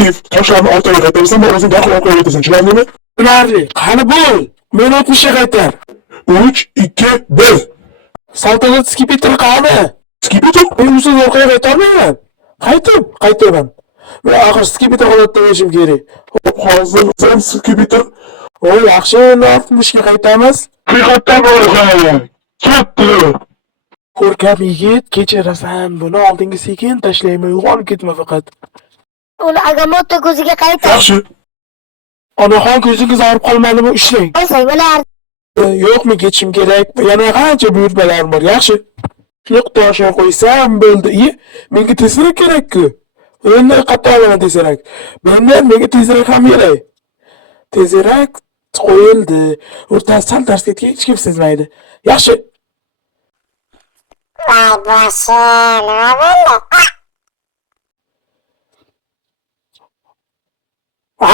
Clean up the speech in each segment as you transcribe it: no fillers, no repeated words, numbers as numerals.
aktiv. Toshlarni orqaga qaytarsan, men o'zing darhol orqaga qaytasan. Tushunarlimi? Tushunarli. Qani bo'l. Men 60 ga qaytar. 3, 2, 1. Saltanat skipetr qani? Skipetr? Men usiz orqaga qaytarmayman. Qaytaman. Men axir skipetr holatda bo'lishim kerak. Hozir sen skipetr. Voy, yaxshi, 60 ga qaytamiz. Haqiqatdan bo'lasan. Katta. Ko'rkam yigit, kechirasan. Buni oldinga sekin tashlayman. Uyg'onib ketma faqat. Uni Agamotto ko'ziga qaytar. Yaxshi. Onaxon ko'zingiz og'rib qolmadimi? Ishlang. Olsang bo'lardi. Yo'q, men ketishim kerak. Yana qancha buyurtmalar bor. Yaxshi. Nuqtasha qo'ysam bo'ldi. Menga tezroq kerak-ku. Endi qattiq olaman tezroq. Menga tezroq ham kerak. Tezroq qo'yildi. O'rtasi sal tars ketgan, hech kim sezmaydi. Yaxshi. Voy boshi, nima bo'ldi?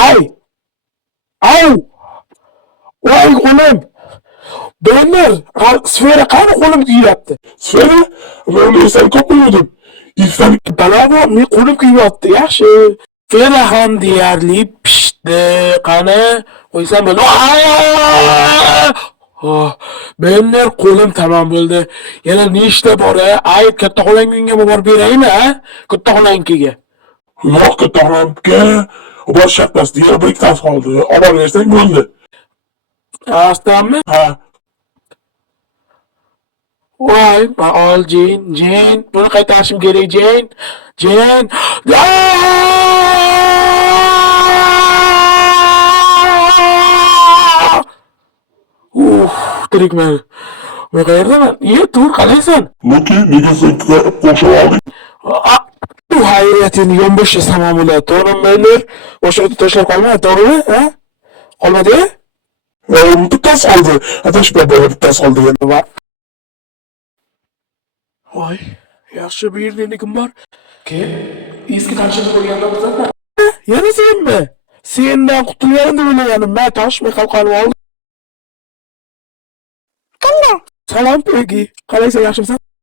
Ay! Voy qo'lim. Donner, sfera qani qo'lim kuyyapti. Sfera? Men esa ko'p bo'ldim. Iftan Balavo, men qo'lim kuyyapti. Yaxshi. Sfera ham deyarli pishdi. Qani qo'ysam bo'ldi. Donner qo'lim tamom bo'ldi. Yana nechta bor-a? Ay, katta qo'langga borib beraymi, ha? Katta qo'langga. yo'q kattaroqqa bosh shaqtas deya bir ikkitasi qoldi. Olib bersang bo'ldi. Rostdanmi? Ha. Voy, ol Jen. Buni qaytarishim kerak, Jen. Tirikman. Men qayerdaman? Tur qalaysan? Nuki, nega sen qo'shib olding? Bu hayriyatini yonboshga samomulat. To'g'rimi? O'sha yerda tashlab qolma, to'g'rimi? Ha? Qolmadi? Bittasi qoldi. Adashib bittasi qoldi yana. Voy, yaxshi bu yerda endi kim bor? Eski tanishimni ko'rgandan uzatma. Yana senmi? Sendan qutulganim deb o'ylagandim. Men toshmay qalqonib oldim. Kimdi? Salom Pegi. Qalaysan, yaxshimisan?